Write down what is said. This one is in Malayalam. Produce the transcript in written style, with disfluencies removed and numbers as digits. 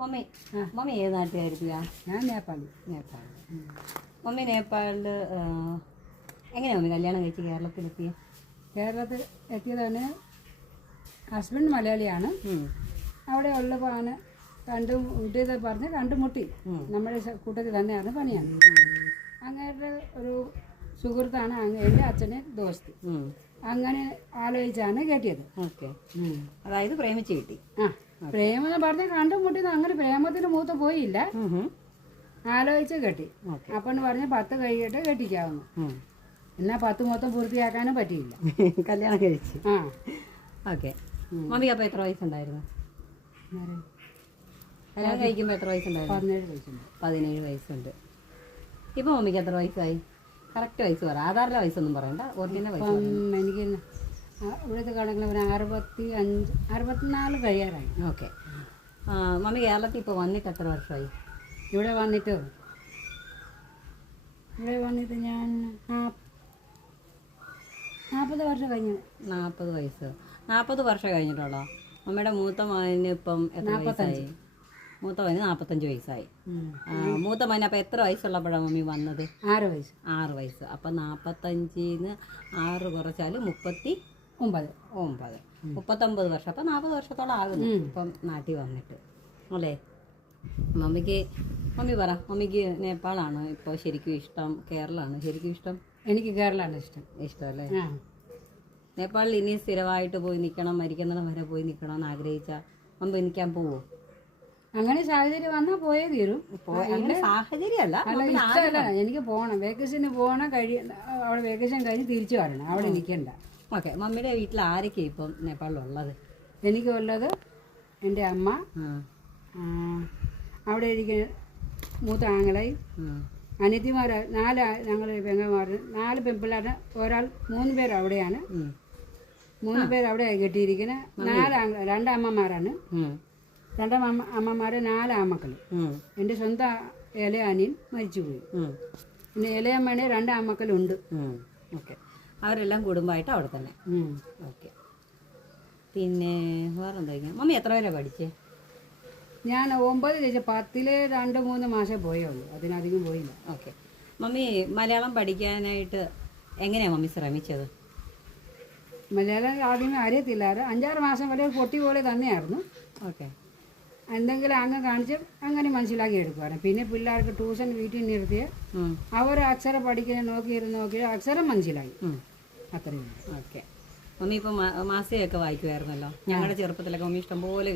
മമ്മി മമ്മി ഏത് നാട്ടുകാരില്ല? ഞാൻ നേപ്പാളി. നേപ്പാൾ. മമ്മി നേപ്പാളിൽ എങ്ങനെയാണ് മമ്മി കല്യാണം കഴിച്ച് കേരളത്തിലെത്തിയ? കേരളത്തിൽ എത്തിയതാണ്. ഹസ്ബൻഡ് മലയാളിയാണ്. അവിടെ ഉള്ളപ്പോഴാണ് വീട്ടിൽ പറഞ്ഞ് കണ്ടുമുട്ടി. നമ്മുടെ കൂട്ടത്തിൽ തന്നെയാണ് പണിയാണ്. അങ്ങേരുടെ ഒരു സുഹൃത്താണ് എൻ്റെ അച്ഛനെ ദോസ്തി. അങ്ങനെ ആലോചിച്ചാണ് കെട്ടിയത്. ഓക്കെ. അതായത് പ്രേമിച്ച് കിട്ടി. പ്രേമം എന്ന് പറഞ്ഞാൽ കണ്ടുമുട്ടിയത്. അങ്ങനെ പ്രേമത്തിന് മൂത്ത് പോയില്ല, ആലോചിച്ച് കെട്ടി. അപ്പന്ന് പറഞ്ഞ് 10 കഴിയിട്ട് കെട്ടിക്കാവുന്നു. എന്നാൽ 10 മൊത്തം പൂർത്തിയാക്കാനും പറ്റിയില്ല. കല്യാണം കഴിച്ച്. ഓക്കെ. മമ്മിക്ക് അപ്പോൾ എത്ര വയസ്സുണ്ടായിരുന്നു? കല്യാണം കഴിക്കുമ്പോൾ എത്ര വയസ്സുണ്ടായിരുന്നു? 17 വയസ്സുണ്ട്. 17 വയസ്സുണ്ട്. ഇപ്പോൾ മമ്മിക്ക് എത്ര വയസ്സായി? കറക്റ്റ് വയസ്സ് പറ. ആധാറിലെ വയസ്സൊന്നും പറയണ്ട, ഒറിജിനൽ വയസ്സ്. എനിക്ക് ഇവിടുത്തെ കണക്കിൽ 64 കഴിയാറായി. ഓക്കെ. മമ്മി കേരളത്തിൽ ഇപ്പോൾ വന്നിട്ട് എത്ര വർഷമായി? ഇവിടെ വന്നിട്ട് ഞാൻ 40 വർഷം കഴിഞ്ഞു. 40 വയസ്സ്. 40 വർഷം കഴിഞ്ഞിട്ടുള്ളോ? മമ്മിയുടെ മൂത്ത മകന് ഇപ്പം എത്ര വയസ്സായി? മൂത്ത മകന് 45 വയസ്സായി. മൂത്ത മകന് അപ്പം എത്ര വയസ്സുള്ളപ്പോഴാണ് മമ്മി വന്നത്? 6 വയസ്സ്. 6 വയസ്സ്. അപ്പം 45-ന്ന് 6 കുറച്ചാൽ 39. 39 വർഷം. അപ്പം 40 വർഷത്തോളം ആകുന്നു ഇപ്പം നാട്ടിൽ വന്നിട്ട് അല്ലേ? മമ്മി പറ, മമ്മിക്ക് നേപ്പാളാണ് ഇപ്പോൾ ശരിക്കും ഇഷ്ടം, കേരളമാണ് ശരിക്കും ഇഷ്ടം? എനിക്ക് കേരളമാണ് ഇഷ്ടമല്ലേ? നേപ്പാളിൽ ഇനി സ്ഥിരമായിട്ട് പോയി നിൽക്കണം, മരിക്കുന്നിടം വരെ പോയി നിൽക്കണം എന്ന് ആഗ്രഹിച്ചാൽ മമ്മി നിൽക്കാൻ പോവോ? അങ്ങനെ സാഹചര്യം വന്നാൽ പോയേ തീരും. അങ്ങനെ സാഹചര്യമല്ല, ഇഷ്ടമല്ല. എനിക്ക് പോകണം, വെക്കേഷന് പോകണം. അവിടെ വെക്കേഷൻ കഴിഞ്ഞ് തിരിച്ചു വരണം, അവിടെ നിൽക്കണ്ട. ഓക്കെ. മമ്മിയുടെ വീട്ടിൽ ആരൊക്കെയാണ് ഇപ്പം നേപ്പാളിലുള്ളത്? എനിക്കുള്ളത് എൻ്റെ അമ്മ, അവിടെ ഇരിക്കുന്ന മൂത്ത ആങ്ങളെയും അനിയത്തിമാർ 4 ഞങ്ങൾ പെങ്ങന്മാർ, 4 പെൺപിള്ളേരുടെ 3 പേര് അവിടെയാണ്. 3 പേര് അവിടെ കെട്ടിയിരിക്കുന്നത്. 2 അമ്മമാരാണ്. 2 അമ്മമാരെ 4 ആമക്കൾ. എൻ്റെ സ്വന്തം ഇളയനിയൻ മരിച്ചുപോയി. പിന്നെ ഇളയമ്മേനെ 2 ആമക്കളുണ്ട്. ഓക്കെ. അവരെല്ലാം കുടുംബമായിട്ട് അവിടെ തന്നെ. ഓക്കെ. പിന്നെ വേറെന്താ? മമ്മി എത്ര വരെ പഠിച്ചേ? ഞാൻ 9 കഴിച്ച 10-ല് 2-3 മാസം പോയുള്ളൂ, അതിനധികം പോയില്ല. ഓക്കെ. മമ്മി മലയാളം പഠിക്കാനായിട്ട് എങ്ങനെയാണ് മമ്മി ശ്രമിച്ചത്? മലയാളം ആദ്യമേ അറിയത്തില്ലാറ്. 5-6 മാസം വരെ പൊട്ടി പോലെ തന്നെയായിരുന്നു. ഓക്കെ. എന്തെങ്കിലും അങ്ങ് കാണിച്ച് അങ്ങനെ മനസ്സിലാക്കി എടുക്കുമായിരുന്നു. പിന്നെ പിള്ളേർക്ക് ട്യൂഷൻ വീട്ടിൽ നിർത്തിയ അവർ അക്ഷരം പഠിക്കാൻ നോക്കി അക്ഷരം മനസ്സിലായി. അത്രയും. ഓക്കെ. മമ്മി ഇപ്പം മാസികയൊക്കെ വായിക്കുമായിരുന്നല്ലോ. ഞങ്ങളുടെ ചെറുപ്പത്തിലൊക്കെ മമ്മി ഇഷ്ടംപോലെ